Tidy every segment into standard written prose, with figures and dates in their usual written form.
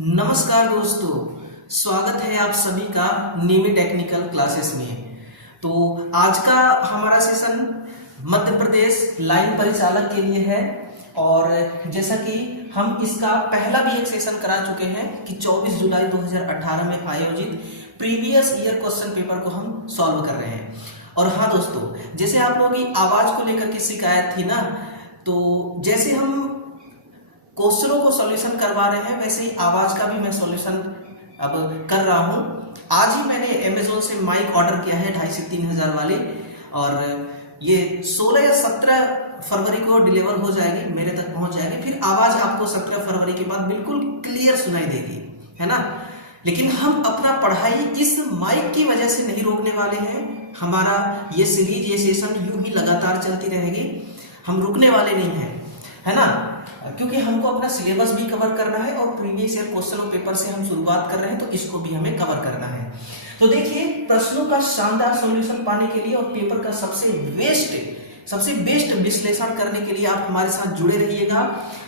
नमस्कार दोस्तों, स्वागत है आप सभी का नेमी टेक्निकल क्लासेस में। तो आज का हमारा सेशन मध्य प्रदेश लाइन परिचालक के लिए है और जैसा कि हम इसका पहला भी एक सेशन करा चुके हैं कि 24 जुलाई 2018 में आयोजित प्रीवियस ईयर क्वेश्चन पेपर को हम सॉल्व कर रहे हैं। और हाँ दोस्तों, जैसे आप लोगों की आवाज को लेकर के शिकायत थी ना, तो जैसे हम क्वेश्चनों को सॉल्यूशन करवा रहे हैं वैसे ही आवाज का भी मैं सॉल्यूशन अब कर रहा हूं। आज ही मैंने अमेजोन से माइक ऑर्डर किया है 2500 से 3000 वाले, और ये 16 या 17 फरवरी को डिलीवर हो जाएगी, मेरे तक पहुंच जाएगी। फिर आवाज आपको 17 फरवरी के बाद बिल्कुल क्लियर सुनाई देगी, है ना। लेकिन हम अपना पढ़ाई इस माइक की वजह से नहीं रोकने वाले हैं। हमारा ये सीरीज, ये सेशन यूं ही लगातार चलती रहेगी, हम रुकने वाले नहीं हैं, है ना, क्योंकि हमको अपना सिलेबस भी कवर करना है और प्रीवियस ईयर क्वेश्चन पेपर से हम शुरुआत कर रहे हैं, तो इसको भी हमें कवर करना है। तो देखिए, प्रश्नों का शानदार सॉल्यूशन पाने के लिए और पेपर का सबसे बेस्ट विश्लेषण करने के लिए आप हमारे साथ जुड़े रहिएगा।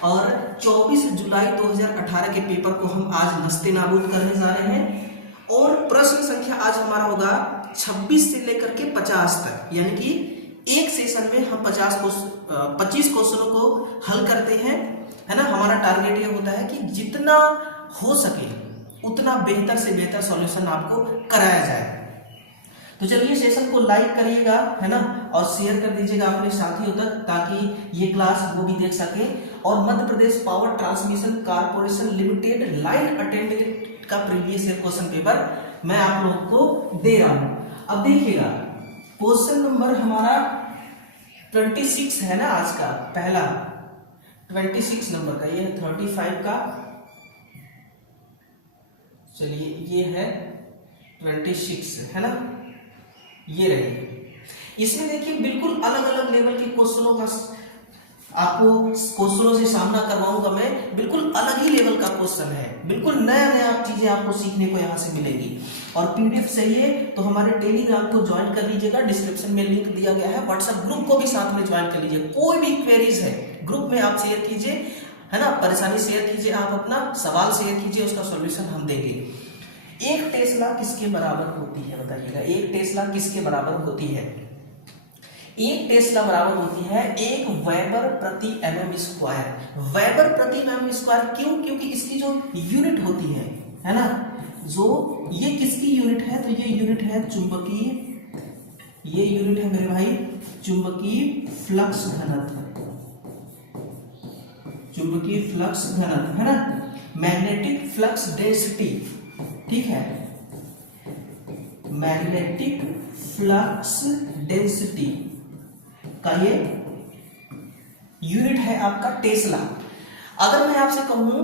और 24 जुलाई 2018 के पेपर को हम आज नस्ते नाबूद करने जा रहे हैं और प्रश्न संख्या आज हमारा होगा 26 से लेकर के 50 तक, यानी कि एक सेशन में हम 25 क्वेश्चनों को हल करते हैं, है ना। हमारा टारगेट ये होता है कि जितना हो सके उतना बेहतर से बेहतर सॉल्यूशन आपको कराया जाए। तो चलिए, सेशन को लाइक करिएगा, है ना, और शेयर कर दीजिएगा अपने साथियों तक, ताकि ये क्लास वो भी देख सके। और Madhya Pradesh power transmission corporation limited line attendant का प्रीवियस ईयर क्वेश्चन पेपर मैं आप लोगों को दे रहा हूं। अब देखिएगा, क्वेश्चन नंबर हमारा 26 है ना, आज का पहला 26 नंबर का, ये है 35 का, चलिए ये है 26, है ना, ये रही। इसमें देखिए बिल्कुल अलग अलग लेवल के क्वेश्चनों का आपको क्वेश्चनों से सामना करवाऊंगा मैं। बिल्कुल अलग ही लेवल का क्वेश्चन है, बिल्कुल नया चीजें आपको सीखने को यहाँ से मिलेगी। और पीडीएफ चाहिए तो हमारे टेलीग्राम को ज्वाइन कर लीजिएगा, डिस्क्रिप्शन में लिंक दिया गया है। व्हाट्सएप ग्रुप को भी साथ में ज्वाइन कर लीजिए। कोई भी क्वेरीज है ग्रुप में आप शेयर कीजिए, है ना, परेशानी शेयर कीजिए, आप अपना सवाल शेयर कीजिए, उसका सोल्यूशन हम देंगे। एक टेस्ला किसके बराबर होती है बताइएगा, एक टेस्ला किसके बराबर होती है? एक टेस्ला बराबर होती है 1 वेबर प्रति mm स्क्वायर। वेबर प्रति mm स्क्वायर क्यों? क्योंकि इसकी जो यूनिट होती है ना, जो ये किसकी यूनिट है? तो ये यूनिट है चुंबकीय, ये यूनिट है मेरे भाई चुंबकीय फ्लक्स घनत्व, चुंबकीय फ्लक्स घनत्व, है ना, मैग्नेटिक फ्लक्स डेंसिटी, ठीक है, मैग्नेटिक फ्लक्स डेंसिटी का ये यूनिट है आपका टेस्ला। अगर मैं आपसे कहूं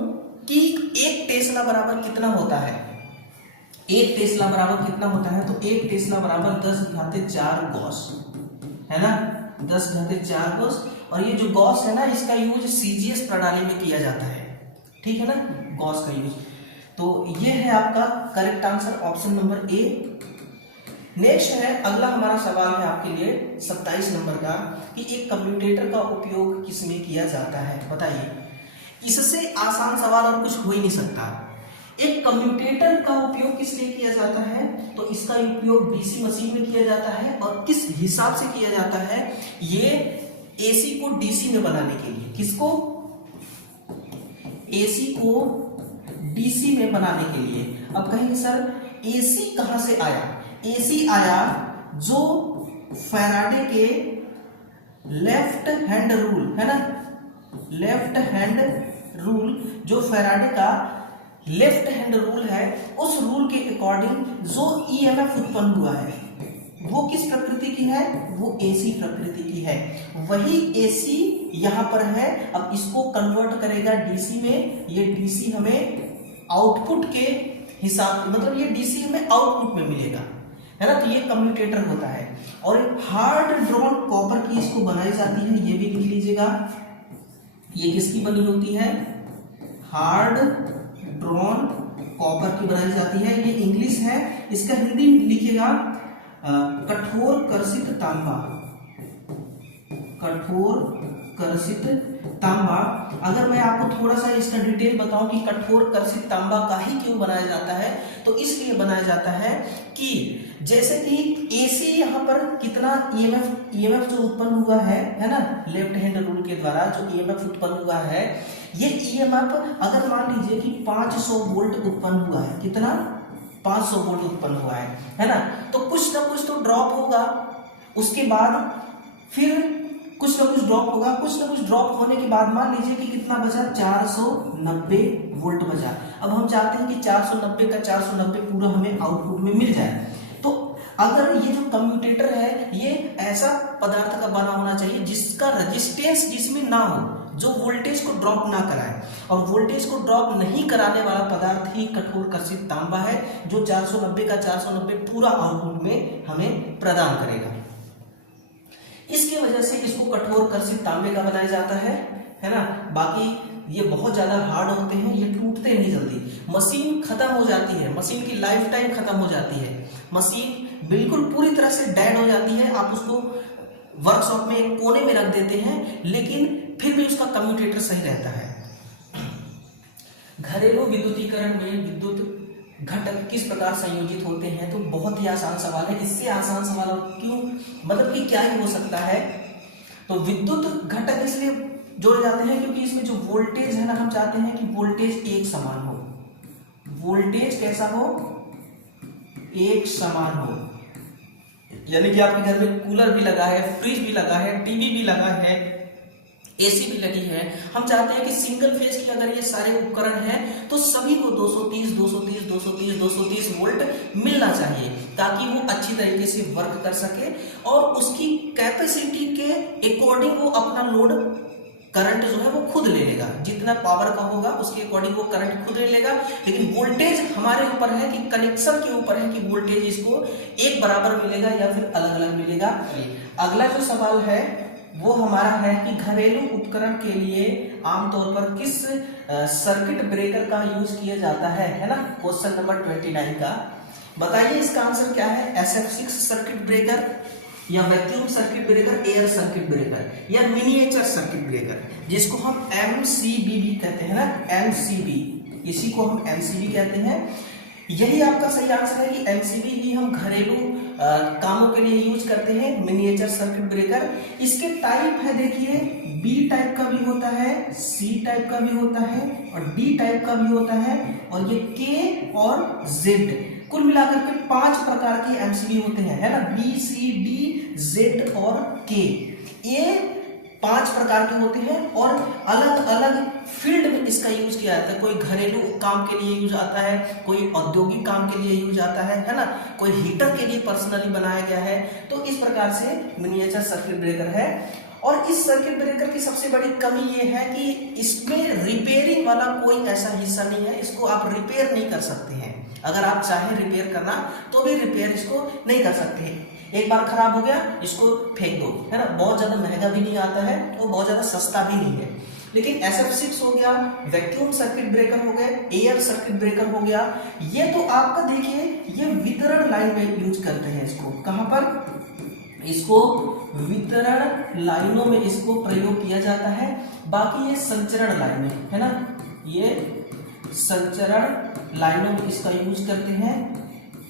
कि एक टेस्ला बराबर कितना होता है, एक टेस्ला बराबर कितना होता है, तो एक टेस्ला बराबर 10⁴ गॉस, है ना, 10⁴ गॉस। और ये जो गॉस है ना, इसका यूज सीजीएस प्रणाली में किया जाता है, ठीक है ना, गॉस का यूज। तो ये है आपका correct answer, option number A. Next है, अगला हमारा सवाल है आपके लिए 27 नंबर का, कि एक कम्यूटेटर का उपयोग किसमें किया जाता है बताइए। इससे आसान सवाल और कुछ हो ही नहीं सकता। एक कम्यूटेटर का उपयोग किस लिए किया जाता है? तो इसका उपयोग डीसी मशीन में किया जाता है। और किस हिसाब से किया जाता है? ये एसी को डीसी में बनाने के लिए। किसको? एसी को डीसी में बनाने के लिए। अब कहेंगे सर एसी कहां से आया? एसी आया जो फैराडे के लेफ्ट हैंड रूल, है ना, लेफ्ट हैंड रूल, जो फैराडे का लेफ्ट हैंड रूल है, उस रूल के अकॉर्डिंग जो ईएमएफ उत्पन्न हुआ है वो किस प्रकृति की है? वो एसी प्रकृति की है। वही एसी यहां पर है। अब इसको कन्वर्ट करेगा डीसी में। ये डीसी हमें आउटपुट के हिसाब, मतलब ये डीसी हमें आउटपुट में मिलेगा, है ना। तो ये कम्यूटेटर होता है। और हार्ड ड्रॉन कॉपर की इसको बनाई जाती है, ये भी लिख लीजिएगा। ये किसकी बनी होती है? हार्ड ड्रॉन कॉपर की बनाई जाती है। ये इंग्लिश है, इसका हिंदी लिखिएगा कठोर कर्षित तांबा, कठोर कर्षित तांबा। अगर मैं आपको थोड़ा सा इसका डिटेल बताऊं कि कठोर कर्षित तांबा का ही क्यों बनाया जाता है, तो इसलिए बनाया जाता है कि जैसे कि एसी यहाँ पर कितना ईएमएफ जो उत्पन्न हुआ है ना, लेफ्ट हैंड रूल के द्वारा जो ईएमएफ उत्पन्न हुआ है, ये ईएमएफ अगर मान लीजिए कि 500 वोल्ट उत्पन्न हुआ है, कितना 500 वोल्ट उत्पन्न हुआ है ना, तो कुछ ना कुछ तो ड्रॉप होगा, उसके बाद फिर कुछ ना कुछ ड्रॉप होगा, कुछ ना कुछ ड्रॉप होने के बाद मान लीजिए कि कितना बचा, 490 वोल्ट बचा। अब हम चाहते हैं कि 490 का 490 पूरा हमें आउटपुट में मिल जाए। तो अगर ये जो कम्यूटेटर है ये ऐसा पदार्थ का बना होना चाहिए जिसका रेजिस्टेंस जिसमें ना हो, जो वोल्टेज को ड्रॉप ना कराए, और वोल्टेज को ड्रॉप नहीं कराने वाला पदार्थ ही कठोर कर्षित तांबा है, जो 490 का 490 पूरा आउटपुट में हमें प्रदान करेगा। इसकी वजह से इसको कठोर कर्षित तांबे का बनाया जाता है ना। बाकी ये बहुत ज्यादा हार्ड होते हैं, ये टूटते नहीं जल्दी, मशीन खत्म हो जाती है, मशीन की लाइफ टाइम खत्म हो जाती है, मशीन बिल्कुल पूरी तरह से डेड हो जाती है, आप उसको वर्कशॉप में एक कोने में रख देते हैं, लेकिन फिर भी उसका कम्यूटेटर सही रहता है। घरेलू विद्युतीकरण में विद्युत घटक किस प्रकार संयोजित होते हैं, तो बहुत ही आसान सवाल है। इससे आसान सवाल क्यों, मतलब कि क्या ही हो सकता है। तो विद्युत घटक इसलिए जोड़े जाते हैं क्योंकि इसमें जो वोल्टेज है ना, हम चाहते हैं कि वोल्टेज एक समान हो, वोल्टेज कैसा हो, एक समान हो। यानी कि आपके घर में कूलर भी लगा है, फ्रिज भी लगा है, टीवी भी लगा है, एसी भी लगी है, हम चाहते हैं कि सिंगल फेज की अगर ये सारे उपकरण हैं तो सभी को 230 वोल्ट मिलना चाहिए, ताकि वो अच्छी तरीके से वर्क कर सके और उसकी कैपेसिटी के अकॉर्डिंग वो अपना लोड करंट जो है वो खुद ले लेगा, जितना पावर का होगा उसके अकॉर्डिंग वो करंट खुद ले लेगा। लेकिन वोल्टेज हमारे ऊपर है कि कनेक्शन के ऊपर है कि वोल्टेज इसको एक बराबर मिलेगा या फिर अलग अलग मिलेगा। अगला जो सवाल है वो हमारा है कि घरेलू उपकरण के लिए आमतौर पर किस सर्किट ब्रेकर का यूज किया जाता है ना, क्वेश्चन नंबर 29 का। बताइए इसका आंसर क्या है, SF6 सर्किट ब्रेकर या vacuum circuit breaker, air circuit breaker या मिनिएचर सर्किट ब्रेकर, जिसको हम MCB भी कहते हैं ना, MCB, इसी को हम MCB कहते हैं। यही आपका सही आंसर है कि MCB ही हम घरेलू कामों के लिए यूज करते हैं, मिनिएचर सर्किट ब्रेकर। इसके टाइप है देखिए, B टाइप का भी होता है, C टाइप का भी होता है और D टाइप का भी होता है, और ये K और Z, कुल मिलाकर के 5 प्रकार के MCB होते हैं, है ना, B, C, D, Z और K। ये 5 प्रकार के होते हैं और अलग अलग फील्ड में इसका यूज किया जाता है। कोई घरेलू काम के लिए यूज आता है, कोई औद्योगिक काम के लिए यूज आता है ना, कोई हीटर के लिए पर्सनली बनाया गया है। तो इस प्रकार से मिनिएचर सर्किट ब्रेकर है। और इस सर्किट ब्रेकर की सबसे बड़ी कमी ये है कि इसमें रिपेयरिंग वाला कोई ऐसा हिस्सा नहीं है, इसको आप रिपेयर नहीं कर सकते हैं। अगर आप चाहें रिपेयर करना तो भी रिपेयर इसको नहीं कर सकते हैं। एक बार खराब हो गया इसको फेंक दो, है ना, बहुत ज्यादा महंगा भी नहीं आता है और बहुत ज्यादा सस्ता भी नहीं है। लेकिन SF6 हो गया, वैक्यूम सर्किट ब्रेकर हो गए, एयर सर्किट ब्रेकर हो गया, ये तो आपका देखिए ये वितरण लाइन में यूज करते हैं इसको। कहां पर, इसको वितरण लाइनों में इसको प्रयोग किया जाता है। बाकी ये संचरण लाइन में, है ना, ये संचरण लाइनों में इसका यूज करते हैं।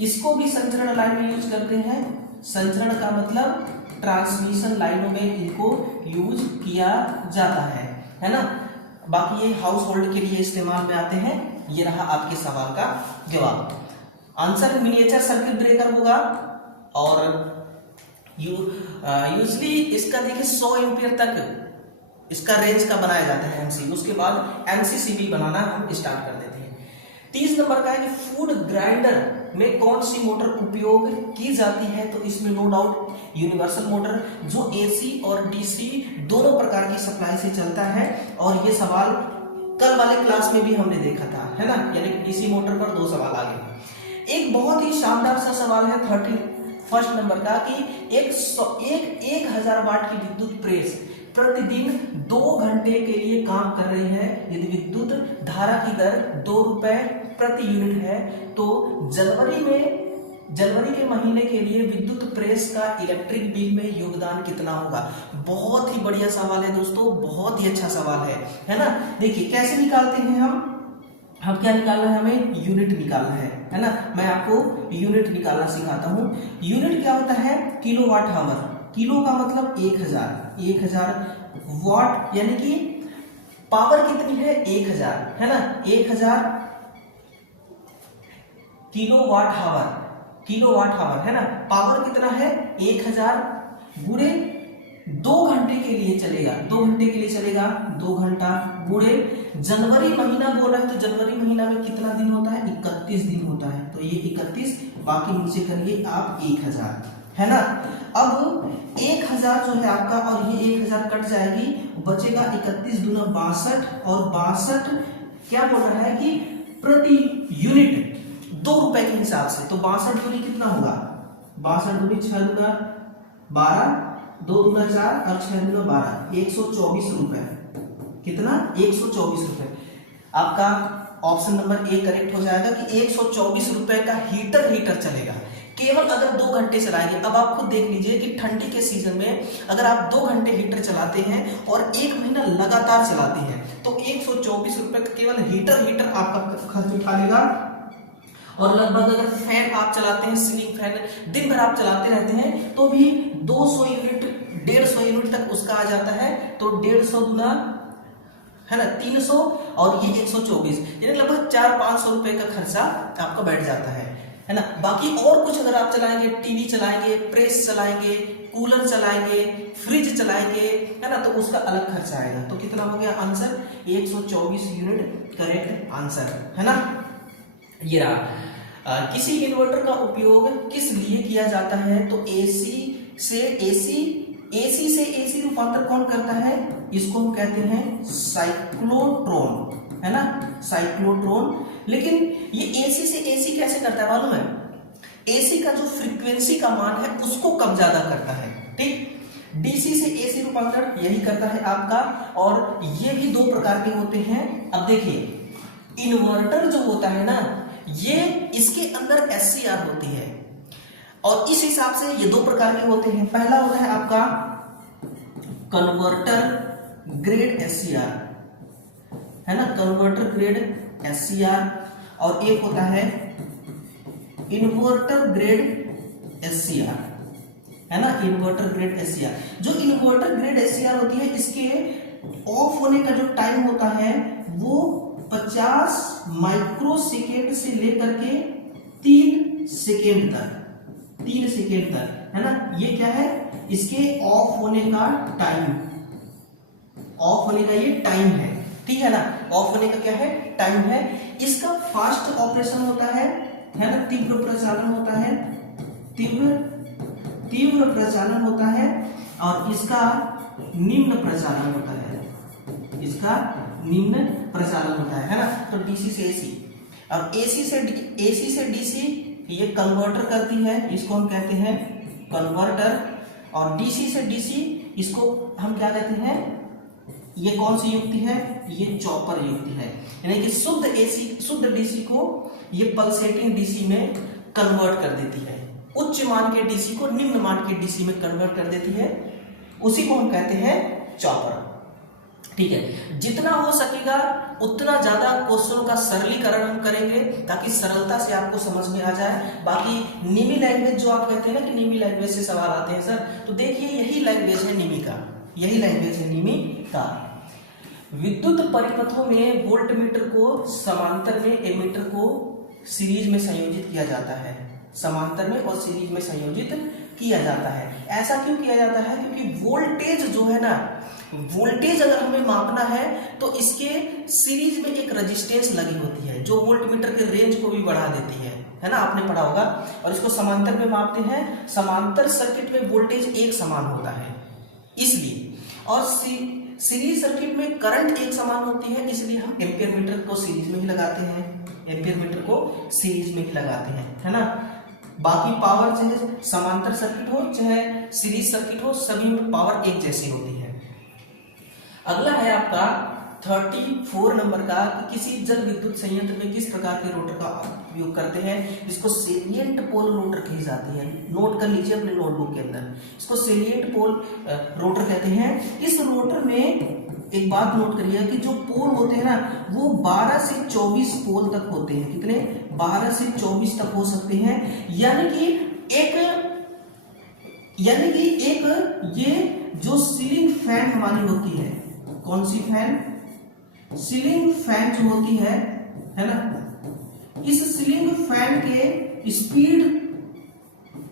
इसको भी संचरण लाइन में यूज करते हैं। संचरण का मतलब ट्रांसमिशन लाइनों में इनको यूज किया जाता है ना। बाकी ये हाउस होल्ड के लिए इस्तेमाल में आते हैं। ये रहा आपके सवाल का जवाब। आंसर मिनिएचर सर्किट ब्रेकर होगा और यूजली इसका देखिए 100 एम्पियर तक इसका रेंज का बनाया जाता है MCB, उसके बाद MCCB बनाना हम स्टार्ट कर देते हैं। 30 नंबर का है कि फूड ग्राइंडर में कौन सी मोटर उपयोग की जाती है, तो इसमें नो डाउट यूनिवर्सल मोटर, जो AC और DC दोनों प्रकार की सप्लाई से चलता है। और ये सवाल कल वाले क्लास में भी हमने देखा था, है ना, यानी DC मोटर पर 2 सवाल आ गए। एक बहुत ही शानदार सा सवाल है 31 नंबर का कि 1000 वाट की विद्युत प्रेस प्रतिदिन 2 घंटे के लिए काम कर रही है। यदि विद्युत धारा की दर 2 रुपए प्रति यूनिट है तो जनवरी में जनवरी के महीने के लिए विद्युत प्रेस का इलेक्ट्रिक बिल में योगदान कितना होगा? बहुत ही बढ़िया सवाल है दोस्तों, बहुत ही अच्छा सवाल है ना। देखिए कैसे निकालते हैं हम क्या निकालना है, हमें यूनिट निकालना है ना। मैं आपको यूनिट निकालना सिखाता हूँ। यूनिट क्या होता है? Kilowatt hour. किलो का मतलब 1000 वाट, यानी कि पावर कितनी है? 1000 है ना। 1000 किलोवाट आवर है ना। पावर कितना है? 1000 गुणे 2 घंटे के लिए चलेगा, 2 घंटे के लिए चलेगा, 2 घंटा गुणे जनवरी महीना बोला है, तो जनवरी महीना में कितना दिन होता है? 31 दिन होता है, तो ये 31, बाकी नीचे करिए आप 1000 है ना। अब 1000 जो है आपका, और ये 1000 कट जाएगी, बचेगा 31 दूना 62, और 62 क्या बोल रहा है कि प्रति यूनिट 2 रुपए के हिसाब से। तो 62 दूनी कितना होगा? 62 दूनी 6 दूना 12, 2 दूना 4 और 6 दूना 12, 124 रुपए। कितना? 124 रुपए। आपका ऑप्शन नंबर ए करेक्ट हो जाएगा कि 124 रुपए का हीटर चलेगा, केवल अगर 2 घंटे चलाएंगे। अब आप खुद देख लीजिए कि ठंडी के सीजन में अगर आप 2 घंटे हीटर चलाते हैं और 1 महीना लगातार चलाते हैं, तो 124 रुपए का केवल हीटर आपका खर्च उठा लेगा। और लगभग अगर फैन आप चलाते हैं, सीलिंग फैन दिन भर आप चलाते रहते हैं, तो भी 200 यूनिट 150 यूनिट तक उसका आ जाता है। तो 150 गुना है ना 300, और ये 124, यानी लगभग 400-500 रुपए का खर्चा आपका बैठ जाता है ना। बाकी और कुछ अगर आप चलाएंगे, टीवी चलाएंगे, प्रेस चलाएंगे, कूलर चलाएंगे, फ्रिज चलाएंगे, है ना, तो उसका अलग खर्चा आएगा। तो कितना हो गया आंसर? 124 यूनिट करेक्ट आंसर है ना। ये रहा। किसी इन्वर्टर का उपयोग किस लिए किया जाता है? तो एसी से एसी रूपांतर कौन करता है? इसको हम कहते हैं साइक्लोट्रॉन, है ना, साइक्लोट्रॉन। लेकिन ये एसी से एसी कैसे करता है मालूम है? एसी का जो फ्रीक्वेंसी का मान है उसको कम ज्यादा करता है, ठीक। डीसी से एसी रूपांतर यही करता है आपका, और ये भी 2 प्रकार के होते हैं। अब देखिए इन्वर्टर जो होता है ना, ये इसके अंदर एससीआर होती है, और इस हिसाब से ये 2 प्रकार के होते हैं। पहला होता है आपका कन्वर्टर ग्रेड एससीआर, है ना, कन्वर्टर ग्रेड एससीआर, और एक होता है इन्वर्टर ग्रेड एससीआर, है ना, इन्वर्टर ग्रेड एससीआर। जो इन्वर्टर ग्रेड एससीआर होती है, इसके ऑफ होने का जो टाइम होता है वो 50 माइक्रोसेकेंड से लेकर के 3 सेकेंड तक, है ना। ये क्या है? इसके ऑफ होने का टाइम, ऑफ होने का ये टाइम है, ठीक है ना। ऑफ होने का क्या है? टाइम है। इसका फास्ट ऑपरेशन होता है ना, तीव्र प्रचालन होता है, तीव्र प्रचालन होता है, और इसका निम्न प्रचालन होता है, इसका निम्न प्रचालन होता है ना। तो डीसी से एसी, और एसी से डीसी ये कन्वर्टर करती है, इसको हम कहते हैं कन्वर्टर, और डीसी से डीसी इसको हम क्या कहते हैं? ये कौन सी युक्ति है? ये चॉपर युक्ति है, यानी कि शुद्ध डीसी को ये पल्सेटिंग डीसी में कन्वर्ट कर देती है, उच्च मान के डीसी को निम्न मान के डीसी में कन्वर्ट कर देती है, उसी को हम कहते हैं चॉपर, ठीक है। जितना हो सकेगा उतना ज्यादा क्वेश्चन का सरलीकरण हम करेंगे, ताकि सरलता से आपको समझ में आ जाए। बाकी निमी लैंग्वेज जो आप कहते हैं ना कि निमी लैंग्वेज से सवाल आते हैं सर, तो देखिए यही लैंग्वेज है निमी का, यही लैंग्वेज है निमी का। विद्युत परिपथों में वोल्टमीटर को समांतर में, एमीटर को सीरीज में संयोजित किया जाता है, समांतर में और सीरीज में संयोजित किया जाता है। ऐसा क्यों किया जाता है? क्योंकि वोल्टेज जो है ना, वोल्टेज अगर हमें मापना है तो इसके सीरीज में एक रेजिस्टेंस लगी होती है, जो वोल्टमीटर के रेंज को भी बढ़ा देती है ना, आपने पढ़ा होगा। और इसको समांतर में मापते हैं, समांतर सर्किट में वोल्टेज एक समान होता है इसलिए, और सीरीज सर्किट में करंट एक समान होती है, इसलिए हम एम्पियर मीटर को सीरीज में ही लगाते हैं, एम्पियर मीटर को सीरीज में ही लगाते हैं, है ना। बाकी पावर चाहे समांतर सर्किट हो चाहे सीरीज सर्किट हो, सभी में पावर एक जैसी होती है। अगला है आपका 34 नंबर का कि किसी जल विद्युत संयंत्र में किस प्रकार के रोटर का उपयोग करते हैं, इसको सेलिएंट पोल रोटर कही जाती है। नोट कर लीजिए अपने नोटबुक के अंदर, इसको सेलिएंट पोल रोटर कहते हैं। इस रोटर में एक बात नोट करिए कि जो पोल होते हैं ना वो 12 से 24 पोल तक होते हैं। कितने? 12 से 24 तक हो सकते हैं। यानी कि एक ये जो सीलिंग फैन हमारी होती है, कौन सी फैन? सीलिंग फैन जो होती है ना, इस सीलिंग फैन के स्पीड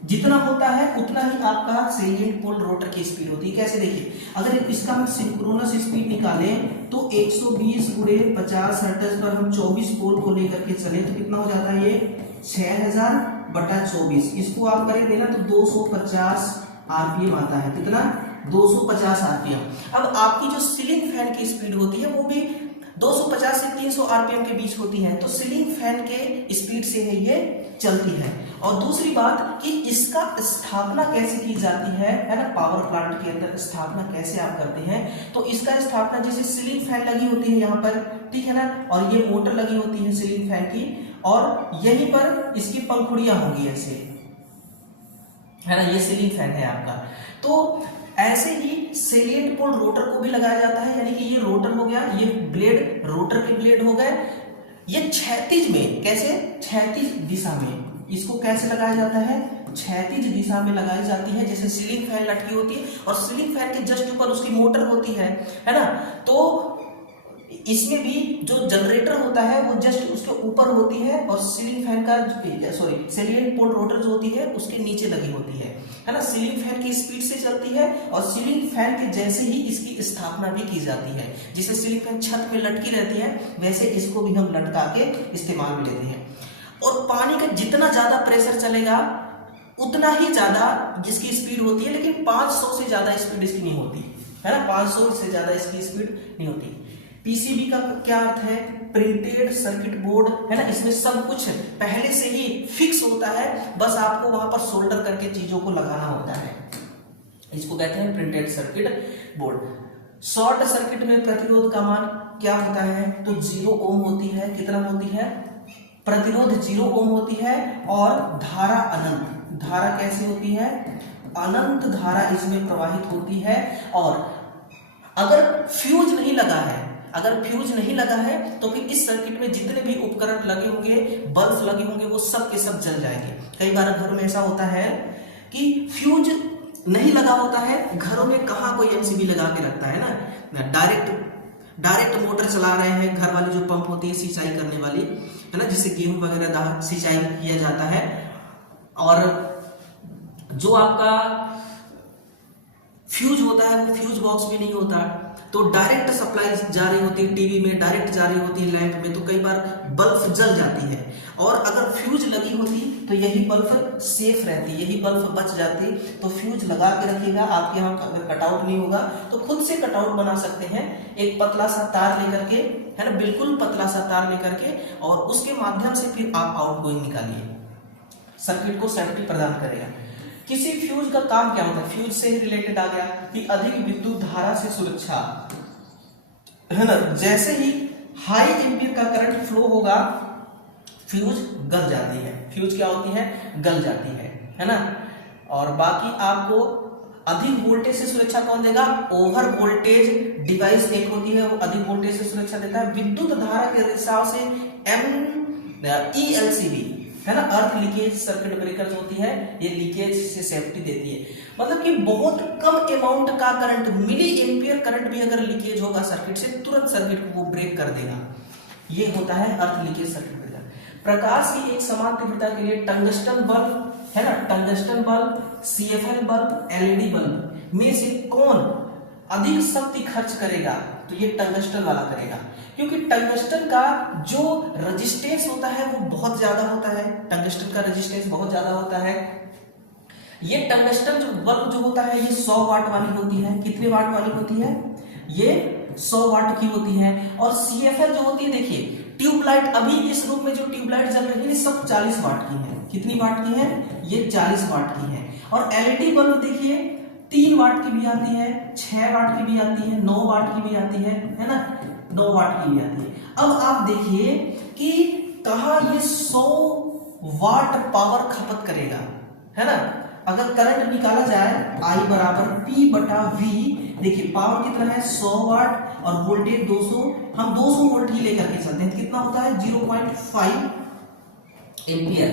जितना होता है उतना ही आपका सेलिएंट पोल रोटर की स्पीड होती है। कैसे? देखिए, अगर इसका हम सिंक्रोनस स्पीड निकालें तो 120 गुणे 50 हर्ट्ज पर हम 24 पोल को लेकर के चले तो कितना हो जाता है? ये 6000/24। इसको आप करें देना तो 250 आरपीएम आता है। कितना? 250 आरपीएम। अब आपकी जो सीलिंग फैन की स्पीड होती है वो भी 250 से 300 आरपीएम के बीच होती है, तो सीलिंग फैन के स्पीड से है ये चलती है। और दूसरी बात कि इसका स्थापना कैसे की जाती है ना, पावर प्लांट के अंदर स्थापना कैसे आप करते हैं, तो इसका स्थापना जैसे सीलिंग फैन लगी होती है यहाँ पर, ठीक है ना, और ये मोटर लगी होती है सीलिंग फैन की, और यहीं पर इसकी पंखुड़ियां होंगी ऐसे, है ना, ये सीलिंग फैन है आपका। तो ऐसे ही सेलिएंट पोल रोटर को भी लगाया जाता है, यानी कि ये रोटर हो गया, ये ब्लेड रोटर के ब्लेड हो गए, ये क्षैतिज में, कैसे? क्षैतिज दिशा में। इसको कैसे लगाया जाता है? क्षैतिज दिशा में लगाई जाती है। जैसे सीलिंग फैन लटकी होती है और सीलिंग फैन के जस्ट ऊपर उसकी मोटर होती है ना, तो इसमें भी जो जनरेटर होता है वो जस्ट उसके ऊपर होती है और सीलिंग फैन का सेलिएंट पोल रोटर जो होती है उसके नीचे लगी होती है ना। सीलिंग फैन की स्पीड से चलती है और सीलिंग फैन के जैसे ही इसकी स्थापना भी की जाती है। जैसे सीलिंग फैन छत पे लटकी रहती है वैसे इसको भी हम लटका के इस्तेमाल में लेते हैं। और पानी का जितना ज्यादा प्रेशर चलेगा उतना ही ज्यादा इसकी स्पीड होती है, लेकिन 500 से ज्यादा स्पीड इसकी नहीं होती, है ना, 500 से ज्यादा इसकी स्पीड नहीं होती। पीसीबी का क्या अर्थ है? प्रिंटेड सर्किट बोर्ड, है ना, इसमें सब कुछ पहले से ही फिक्स होता है, बस आपको वहां पर सोल्डर करके चीजों को लगाना होता है। इसको कहते हैं printed circuit board. Short circuit में प्रतिरोध का मान क्या होता है? तो 0 ओम होती है। कितना होती है? प्रतिरोध 0 ओम होती है और धारा अनंत। धारा कैसी होती है? अनंत धारा इसमें प्रवाहित होती है। और अगर फ्यूज नहीं लगा है तो फिर इस सर्किट में जितने भी उपकरण लगे होंगे, बल्ब लगे होंगे, वो सब के सब जल जाएंगे। कई बार घर में ऐसा होता है कि फ्यूज नहीं लगा होता है, घरों में कहाँ कोई एमसीबी लगा के लगता है ना, डायरेक्ट मोटर चला रहे हैं, घर वाली जो पंप होती है सिंचाई करने वाली, है ना, जिससे गेहूं वगैरह सिंचाई किया जाता है। और जो आपका फ्यूज होता है वो फ्यूज बॉक्स भी नहीं होता, तो डायरेक्ट सप्लाई जा रही होती है, टीवी में डायरेक्ट जा रही होती है, लैंप में, तो कई बार बल्ब जल जाती है। और अगर फ्यूज लगी होती तो यही बल्ब सेफ रहती, यही बल्ब बच जाती। तो फ्यूज लगा के रखिएगा। आपके यहाँ अगर कटआउट नहीं होगा तो खुद से कटआउट बना सकते हैं, एक पतला सा तार लेकर के, है ना, बिल्कुल पतला सा तार लेकर के, और उसके माध्यम से फिर आप आउटगोइंग निकालिए, सर्किट को सेफ्टी प्रदान करेगा। किसी फ्यूज का काम क्या होता है? फ्यूज से ही रिलेटेड आ गया कि अधिक विद्युत धारा से सुरक्षा, है ना, जैसे ही हाई एम्पीयर का करंट फ्लो होगा फ्यूज गल जाती है। फ्यूज क्या होती है? गल जाती है ना। और बाकी आपको अधिक वोल्टेज से सुरक्षा कौन देगा? ओवर वोल्टेज डिवाइस एक होती है, वो अधिक वोल्टेज से सुरक्षा देता है। विद्युत धारा के रिसाव से ELCB, है ना, अर्थ लीकेज सर्किट ब्रेकर होती है, ये लीकेज से सेफ्टी देती है। मतलब कि बहुत कम अमाउंट का करंट, मिली एम्पियर करंट भी अगर लीकेज होगा सर्किट से, तुरंत सर्किट को वो ब्रेक कर देगा। ये होता है अर्थ लीकेज सर्किट ब्रेकर। प्रकाश की एक समान तीव्रता के लिए टंगस्टन बल्ब, है ना, tungsten bulb, CFL bulb, LED bulb में से कौन अधिक शक्ति खर्च करेगा? तो ये टंगस्टन वाला करेगा, क्योंकि टंगस्टन का जो रेजिस्टेंस होता है वो बहुत ज्यादा होता है। टंगस्टन का रेजिस्टेंस बहुत ज्यादा होता है। ये टंगस्टन जो बल्ब जो होता है ये 100 वाट वाली होती है। कितने वाट वाली होती है? ये 100 वाट की होती है। और CFL जो होती है, देखिए ट्यूबलाइट, अभी इस रूम में जो ट्यूबलाइट जल रही है सब 40 वाट की है। कितनी वाट की है? ये 40 वाट की है। और LED बल्ब देखिए 3 वाट की भी आती है, 6 वाट की भी आती है, 9 वाट की भी आती है ना। 9 वाट की भी आती है। अब आप देखिए कि कहाँ ये 100 वाट पावर खपत करेगा, है ना। अगर करंट निकाला जाए I बराबर P बटा V, देखिए पावर कितना है 100 वाट और वोल्टेज 200, हम 200 वोल्ट ही लेकर के चलते हैं, कितना होता है 0.5 एम्पियर,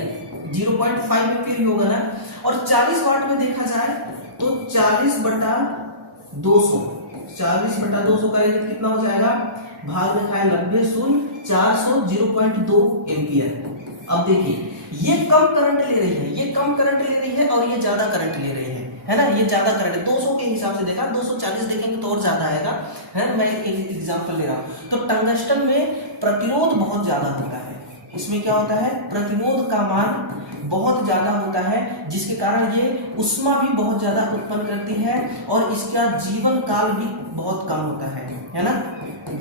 0.5 एम्पियर होगा ना। और 40 वाट में देखा जाए तो 40 बटा 200, 40 बटा 200 का रेट कितना हो जाएगा, भाग में खाए 90 शून्य 400, 0.2 एम्पियर। अब देखिए ये कम करंट ले रही है, ये कम करंट ले रही है और ये ज्यादा करंट ले रही है ना। ये ज्यादा करंट 200 के हिसाब से देखा, 240 देखेंगे तो और ज्यादा आएगा, है। मैं एक एग्जांपल ले रहा हूं। तो टंगस्टन में प्रतिरोध बहुत ज्यादा होता है, इसमें क्या होता है प्रतिरोध का मान बहुत ज्यादा होता है, जिसके कारण ये उष्मा भी बहुत ज्यादा उत्पन्न करती है और इसका जीवन काल भी बहुत कम होता है ना।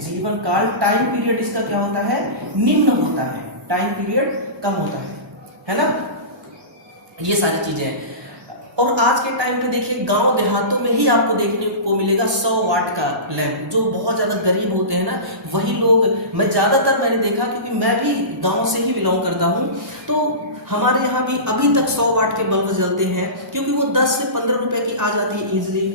जीवन काल टाइम पीरियड इसका क्या होता है, निम्न होता है, टाइम पीरियड कम होता है ना। ये सारी चीजें। और आज के टाइम पे देखिए गांव देहातों में ही आपको देखने को मिलेगा 100 वाट का लैंप, जो बहुत ज्यादा गरीब होते हैं ना वही लोग, मैं ज्यादातर मैंने देखा क्योंकि मैं भी गांव से ही बिलोंग करता हूं, तो हमारे यहाँ भी अभी तक 100 वाट के बल्ब जलते हैं, क्योंकि वो 10 से 15 रुपए की आ जाती है इजिली।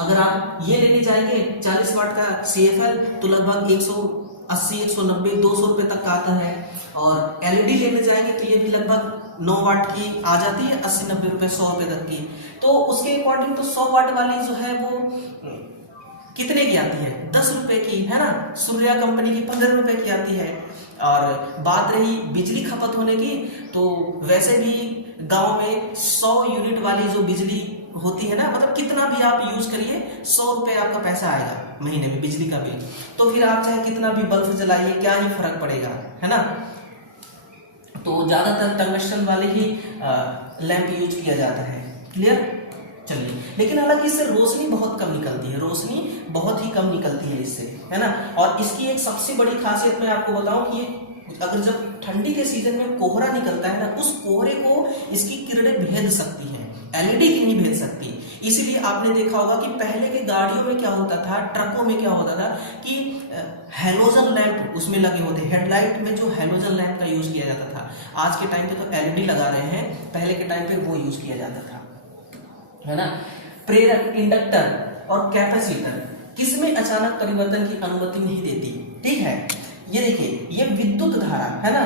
अगर आप ये लेने जाएंगे 40 वाट का CFL तो लगभग 180, 190, 200 रुपए तक का आता है। और LED लेने जाएंगे तो ये भी लगभग 9 वाट की आ जाती है, 80-90 रुपए, 100 रुपए तक की। तो उसके अकॉर्डिंग तो 100 वाट वाली जो है वो कितने की आती है, 10 रुपए की, है ना। सूर्या कंपनी की 15 रुपए की आती है। और बात रही बिजली खपत होने की, तो वैसे भी गांव में 100 यूनिट वाली जो बिजली होती है ना, मतलब कितना भी आप यूज करिए 100 रुपए आपका पैसा आएगा महीने में बिजली का बिल। तो फिर आप चाहे कितना भी बल्ब जलाइए क्या ही फर्क पड़ेगा, है ना। तो ज्यादातर टंगस्टन वाले ही लैंप यूज किया जाता है। क्लियर, चलिए। लेकिन हालांकि इससे रोशनी बहुत कम निकलती है, रोशनी बहुत ही कम निकलती है इससे, है ना। और इसकी एक सबसे बड़ी खासियत मैं आपको बताऊं कि अगर जब ठंडी के सीजन में कोहरा निकलता है ना, उस कोहरे को इसकी किरणें भेद सकती हैं, LED की नहीं भेद सकती। इसीलिए आपने देखा होगा कि पहले के गाड़ियों में क्या होता था, ट्रकों में क्या होता था कि हैलोजन लैंप उसमें लगे होते, हेडलाइट में जो हैलोजन लैंप का यूज किया जाता था। आज के टाइम पे तो LED लगा रहे हैं, पहले के टाइम पे वो यूज किया जाता था, है ना। प्रेरक, इंडक्टर और कैपेसिटर किसमें अचानक परिवर्तन की अनुमति नहीं देती, ठीक है। ये देखिए ये विद्युत धारा है ना,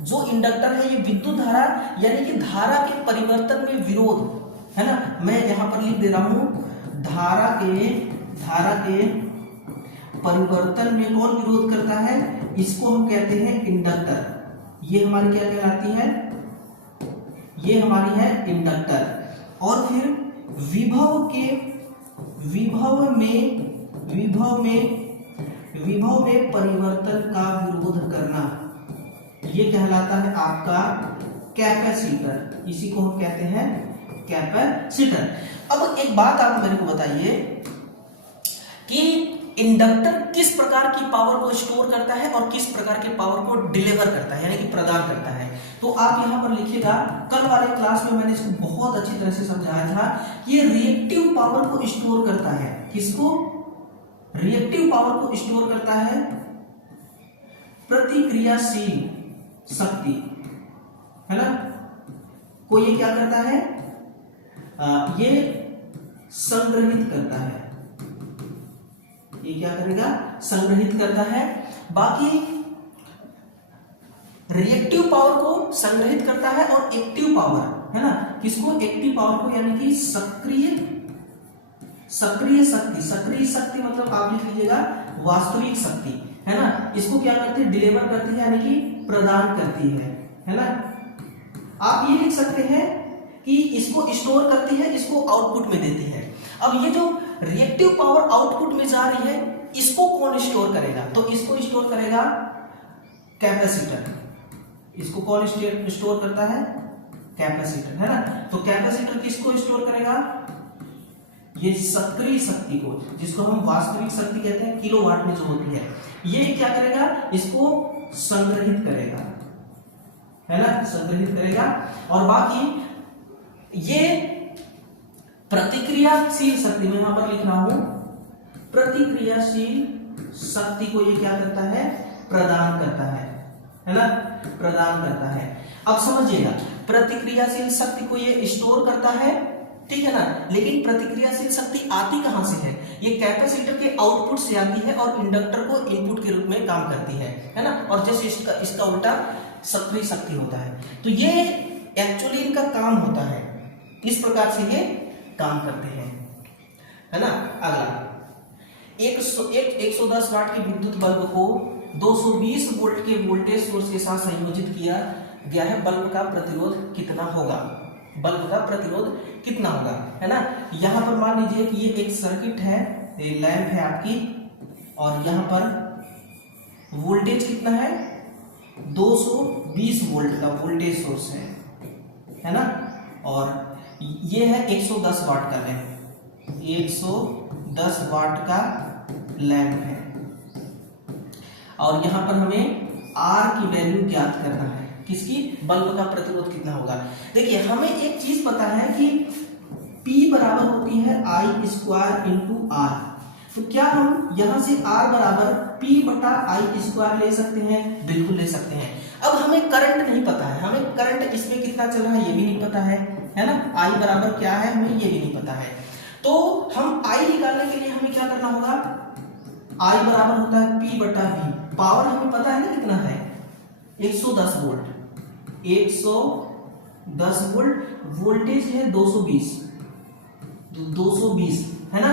जो इंडक्टर है ये विद्युत धारा यानी कि धारा के परिवर्तन में विरोध, है ना। मैं यहां पर लिख दे रहा हूं, धारा के परिवर्तन में कौन विरोध करता है, इसको हम कहते हैं इंडक्टर। ये हमारी क्या कहलाती है, ये हमारी है इंडक्टर। और फिर विभव में परिवर्तन का विरोध करना, ये कहलाता है आपका कैपेसिटर। इसी को हम कहते हैं कैपेसिटर। अब एक बात आप मेरे को बताइए कि इंडक्टर किस प्रकार की पावर को स्टोर करता है और किस प्रकार की पावर को डिलीवर करता है, यानी कि प्रदान करता है। तो आप यहां पर लिखिएगा, कल वाले क्लास में मैंने इसको बहुत अच्छी तरह से समझाया था। ये रिएक्टिव पावर को स्टोर करता है, किसको, रिएक्टिव पावर को स्टोर करता है प्रतिक्रियाशील शक्ति, है ना। को ये क्या करता है, ये संग्रहित करता है, ये क्या करेगा, संग्रहित करता है। बाकी रिएक्टिव पावर को संग्रहित करता है और एक्टिव पावर, है ना, किसको, एक्टिव पावर को, यानी कि सक्रिय शक्ति मतलब आप लिख लीजिएगा वास्तविक शक्ति, है ना। इसको क्या करती है, डिलीवर करती है, यानी कि प्रदान करती है ना। आप ये लिख सकते हैं कि इसको स्टोर करती है, इसको आउटपुट में देती है। अब ये जो रिएक्टिव पावर आउटपुट में जा रही है, इसको कौन स्टोर करेगा, तो इसको स्टोर करेगा कैपेसिटर। इसको कौन स्टोर करता है, कैपेसिटर, है ना। तो कैपेसिटर किसको स्टोर करेगा, ये सक्रिय शक्ति को, जिसको हम वास्तविक शक्ति कहते हैं, किलोवाट में जो होती है, ये क्या करेगा, इसको संग्रहित करेगा, है ना, संग्रहित करेगा। और बाकी ये प्रतिक्रियाशील शक्ति, मैं यहां पर लिख रहा हूं प्रतिक्रियाशील शक्ति को ये क्या करता है, प्रदान करता है ना, प्रदान करता है। अब समझिएगा, प्रतिक्रियाशील शक्ति को ये स्टोर करता है, ठीक है ना, लेकिन प्रतिक्रियाशील शक्ति आती कहां से है, ये कैपेसिटर के आउटपुट से आती है और इंडक्टर को इनपुट के रूप में काम करती है ना, और जैसे इसका उल्टा सक्रिय शक्ति होता है। तो ये एक्चुअली इनका काम होता है, इस प्रकार से ये काम करते हैं, है ना। अगला 110 वाट के विद्युत बल्ब को 220 वोल्ट के वोल्टेज सोर्स के साथ संयोजित किया गया है। बल्ब का प्रतिरोध कितना होगा, बल्ब का प्रतिरोध कितना होगा, है ना। यहाँ पर मान लीजिए कि ये एक सर्किट है, ये लैंप है आपकी, और यहाँ पर वोल्टेज कितना है, 220 वोल्ट का वोल्टेज सोर्स है ना, और ये है 110 वाट का लैंप, 110 वाट का लैंप है, और यहाँ पर हमें R की वैल्यू ज्ञात करना है, किसकी, बल्ब का प्रतिरोध कितना होगा। देखिए हमें एक चीज पता है कि P बराबर होती है I स्क्वायर इंटू R, तो क्या हम यहां से R बराबर P बटा I स्क्वायर ले सकते हैं, बिल्कुल ले सकते हैं। अब हमें करंट नहीं पता है, हमें करंट इसमें कितना चल रहा है ये भी नहीं पता है ना, I बराबर क्या है हमें ये भी नहीं पता है। तो हम I निकालने के लिए हमें क्या करना होगा, I बराबर होता है P बटा V, पावर हमें पता है ना कितना है, 110 वोल्ट, 110 वोल्ट, वोल्टेज है 220 है ना,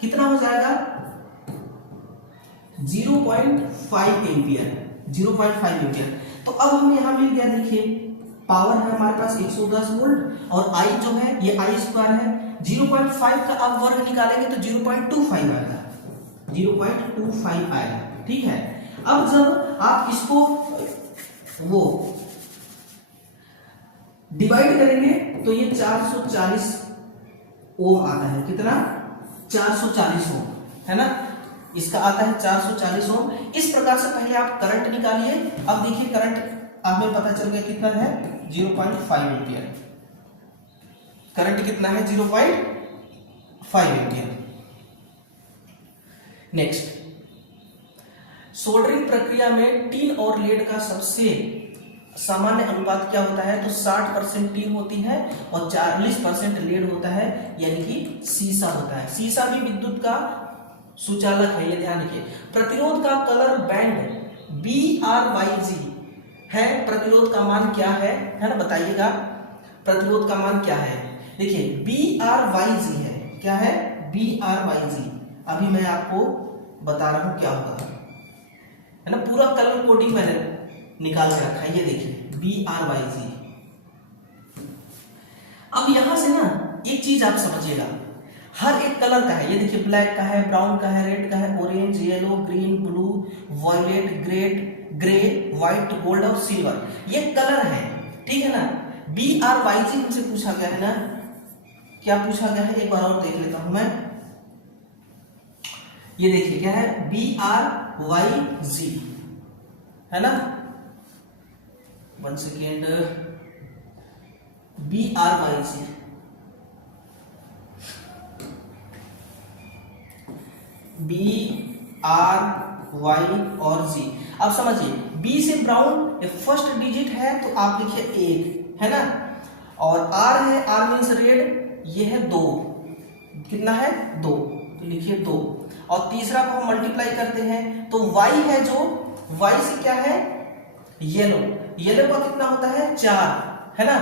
कितना हो जाएगा 0.5 एम्पियर, 0.5 एम्पियर। तो अब हमें यहां मिल गया, देखिए पावर है हमारे पास 110 वोल्ट और I जो है ये I स्क्वायर है, 0.5 का आप वर्ग निकालेंगे तो 0.25 आएगा, 0.25 आएगा, ठीक है। अब जब आप इसको वो डिवाइड करेंगे तो ये 440 ओम आता है, कितना 440 ओम, है ना, इसका आता है 440 ओम। इस प्रकार से पहले आप करंट निकालिए। अब देखिए करंट हमें पता चल गया कितना है, 0.5 एम्पियर, करंट कितना है 0.5 एम्पियर। नेक्स्ट, सोल्डरिंग प्रक्रिया में टीन और लेड का सबसे सामान्य अनुपात क्या होता है, तो 60% टीन होती है और 40% लेड होता है, यानी कि सीसा होता है। सीसा भी विद्युत का सुचालक है, ये ध्यान रखिए। प्रतिरोध का कलर बैंड BRYG है, प्रतिरोध का मान क्या है ना, बताइएगा प्रतिरोध का मान क्या है। देखिए BRYG है, क्या है BRYG, अभी मैं आपको बता रहा हूं क्या होगा, है ना, पूरा कलर कोडिंग मैंने निकाल के रखा है, ये देखिए BRYG। अब यहां से ना एक चीज आप समझिएगा, हर एक कलर का है, ये देखिए ब्लैक का है, ब्राउन का है, रेड का है, orange, yellow, green, blue, violet, grey, white, gold और सिल्वर, ये कलर है, ठीक है ना। BRYG हमसे पूछा गया है ना, क्या पूछा गया है, एक बार और देख लेता हूं मैं, ये देखिए क्या है BRYG, है ना, 1 सेकेंड, BRYG, BRY और G। अब समझिए B से ब्राउन फर्स्ट डिजिट है तो आप लिखिए 1, है ना, और R है, R मीन्स रेड, ये है 2, कितना है 2, तो लिखिए 2, और तीसरा को हम मल्टीप्लाई करते हैं तो Y है, जो Y से क्या है येलो, येलो का कितना होता है 4, है ना,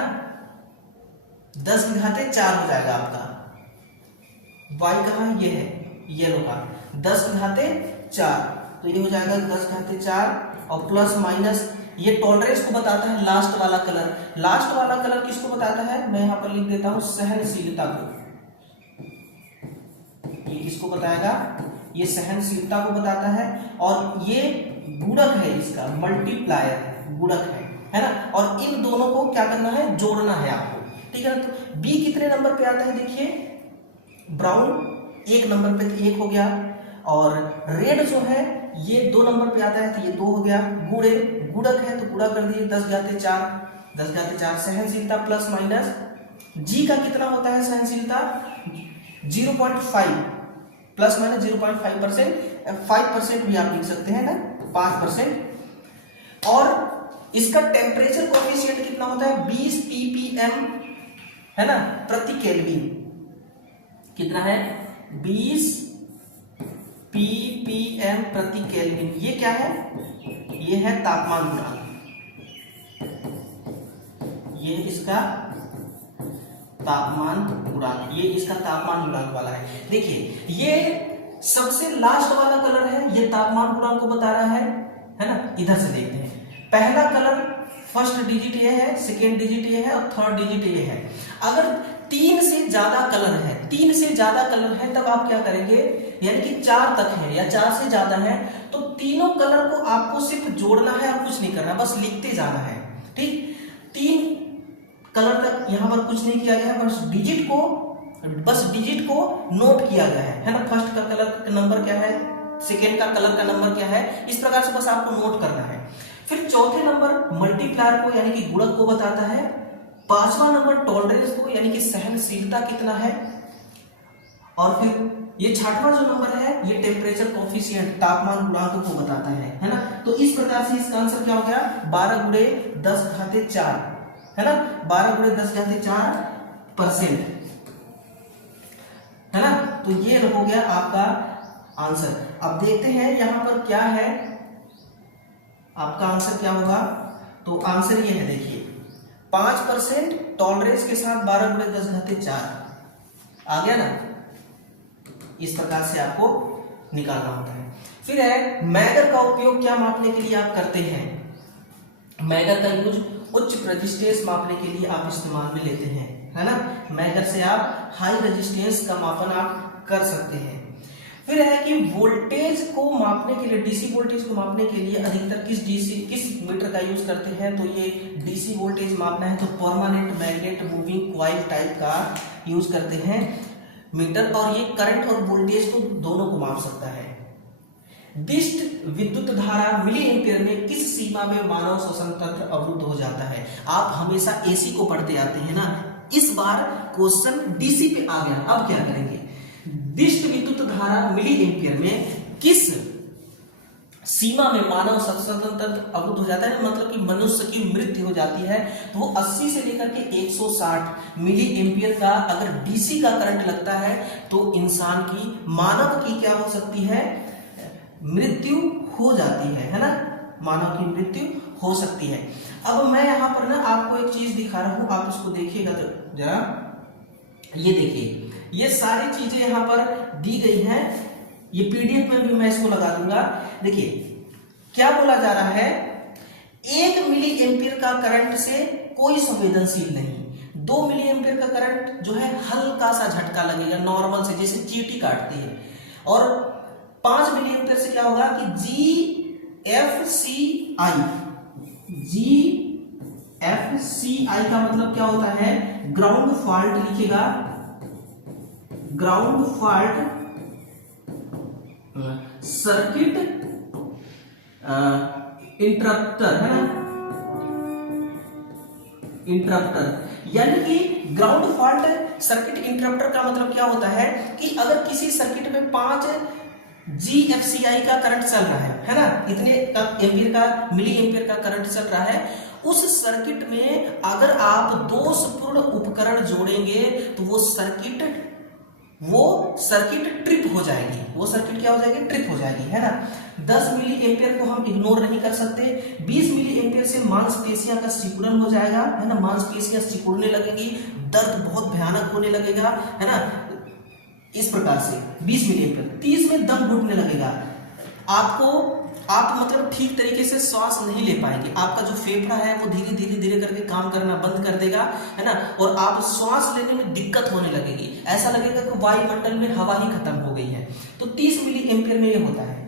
10 की घाते 4 हो जाएगा आपका। Y कहाँ है, ये है येलो का, 10 की घाते 4, तो ये हो जाएगा 10 की घाते 4 और प्लस माइनस, ये टॉलरेंस को बताता है लास्ट वाला कलर। लास्ट वाला कलर किसको बताता है, मैं यहां पर लिख देता हूं सहनशीलता को, ये किसको बताएगा, ये सहनशीलता को बताता है, और ये गुणक है, इसका मल्टीप्लायर गुणक है ना, और इन दोनों को क्या करना है, जोड़ना है आपको, ठीक है ना। तो बी कितने नंबर पे आता है, देखिए ब्राउन 1 नंबर पे, 1 हो गया, और रेड जो है ये 2 नंबर पे आता है तो ये 2 हो गया, गुणक है तो गुणा कर दिए 10 घाते 4, 10 घाते 4, सहनशीलता प्लस माइनस, जी का कितना होता है सहनशीलता 0.5 प्लस माइनस 0.5% 5% भी आप लिख सकते हैं ना, 5%। और इसका टेम्परेचर कोएफिशिएंट कितना होता है, 20 ppm है ना प्रति केल्विन। कितना है, 20 ppm प्रति केल्विन। ये क्या है, ये है तापमान गुणांक, ये इसका तापमान गुणांक, ये इसका तापमान गुणांक वाला है। देखिए ये सबसे लास्ट वाला कलर है, ये तापमान गुणांक को बता रहा है ना। इधर से देखते हैं, पहला कलर फर्स्ट डिजिट ये है, सेकेंड डिजिट ये है और थर्ड डिजिट ये है। अगर 3 से ज्यादा कलर है, 3 से ज्यादा कलर है तब आप क्या करेंगे, यानी कि 4 तक है या 4 से ज्यादा है तो तीनों कलर को आपको सिर्फ जोड़ना है और कुछ नहीं करना, बस लिखते जाना है। ठीक, 3 कलर तक यहां पर कुछ नहीं किया गया है, बस डिजिट को नोट किया गया है ना। फर्स्ट का कलर का नंबर क्या है, सेकेंड का कलर का नंबर क्या है, इस प्रकार से बस आपको नोट करना है। फिर चौथे नंबर मल्टीप्लायर को यानी कि गुणक को बताता है। 5वां नंबर टॉलरेंस को यानी कि सहनशीलता कितना है। और फिर ये 6वां जो नंबर है ये टेम्परेचर कोएफिशिएंट तापमान गुणांक को बताता है ना। तो इस प्रकार से इसका आंसर क्या हो गया, 12 गुणे 10⁴ है ना, 12 गुणे 10⁴% है ना। तो ये हो गया आपका आंसर। अब देखते हैं यहां पर क्या है, आपका आंसर क्या होगा। तो आंसर ये है, देखिए 5% टॉलरेंस के साथ 12 गुणे 10⁴ आ गया ना। इस प्रकार से आपको निकालना होता है। फिर है मैगर का उपयोग क्या मापने के लिए आप करते हैं। मैगर का यूज उच्च रेजिस्टेंस मापने के लिए आप इस्तेमाल में लेते हैं, है ना। मैगर से आप हाई रेजिस्टेंस का मापन आप कर सकते हैं। फिर है कि वोल्टेज को मापने के लिए, डीसी वोल्टेज को मापने के लिए अधिकतर किस मीटर का यूज करते हैं। तो ये डीसी वोल्टेज मापना है तो permanent magnet moving coil type का यूज करते हैं मीटर, और ये करंट और वोल्टेज को दोनों को माप सकता है। दिष्ट विद्युत धारा मिली एम्पियर में किस सीमा में मानव श्वसन तंत्र अवरुद्ध हो जाता है। आप हमेशा एसी को पढ़ते आते हैं ना, इस बार क्वेश्चन डीसी पे आ गया। अब क्या करेंगे, दिष्ट विद्युत धारा मिली एम्पियर में किस सीमा में मानव श्वसन तंत्र अवरुद्ध हो जाता है, मतलब कि मनुष्य की मृत्यु हो जाती है। तो वो 80 से लेकर के 160 मिली एम्पियर का अगर डीसी का करंट लगता है तो इंसान की, मानव की क्या हो सकती है, मृत्यु हो जाती है ना। मानव की मृत्यु हो सकती है। अब मैं यहां पर ना आपको एक चीज दिखा रहा हूं, आप इसको देखिएगा तो जरा। ये देखिए, ये सारी चीजें यहां पर दी गई हैं, ये पीडीएफ में भी मैं इसको लगा दूंगा। देखिए क्या बोला जा रहा है, 1 मिली एम्पियर का करंट से कोई संवेदनशील नहीं। 2 मिली एम्पियर का करंट जो है हल्का सा झटका लगेगा नॉर्मल से, जैसे चींटी काटती है। और 5 मिली एम्पियर से क्या होगा कि GFCI का मतलब क्या होता है, ग्राउंड फॉल्ट लिखिएगा, ग्राउंड फॉल्ट सर्किट इंटरप्टर है ना, इंटरप्टर। यानी कि ग्राउंड फॉल्ट सर्किट इंटरप्टर का मतलब क्या होता है कि अगर किसी सर्किट में 5 GFCI का करंट चल रहा है ना, इतने एम्पियर का, मिली एम्पियर का करंट चल रहा है, उस सर्किट में अगर आप दोषपूर्ण उपकरण जोड़ेंगे तो वो सर्किट ट्रिप हो जाएगी। वो सर्किट क्या हो जाएगी, ट्रिप हो जाएगी, है ना। 10 मिली एम्पियर को हम इग्नोर नहीं कर सकते। 20 मिली एम्पियर से मांसपेशियां का सिकुड़न हो जाएगा, है ना, मांसपेशियां सिकुड़ने लगेगी, दर्द बहुत भयानक होने लगेगा, है ना। इस प्रकार से 20 मिली एम्पियर। 30 में दम घुटने लगेगा, आप मतलब ठीक तरीके से श्वास नहीं ले पाएंगे, आपका जो फेफड़ा है वो धीरे धीरे करके काम करना बंद कर देगा, है ना, और आप श्वास लेने में दिक्कत होने लगेगी। ऐसा लगेगा कि वायुमंडल में हवा ही खत्म हो गई है। तो 30 मिली एम्पियर में ये होता है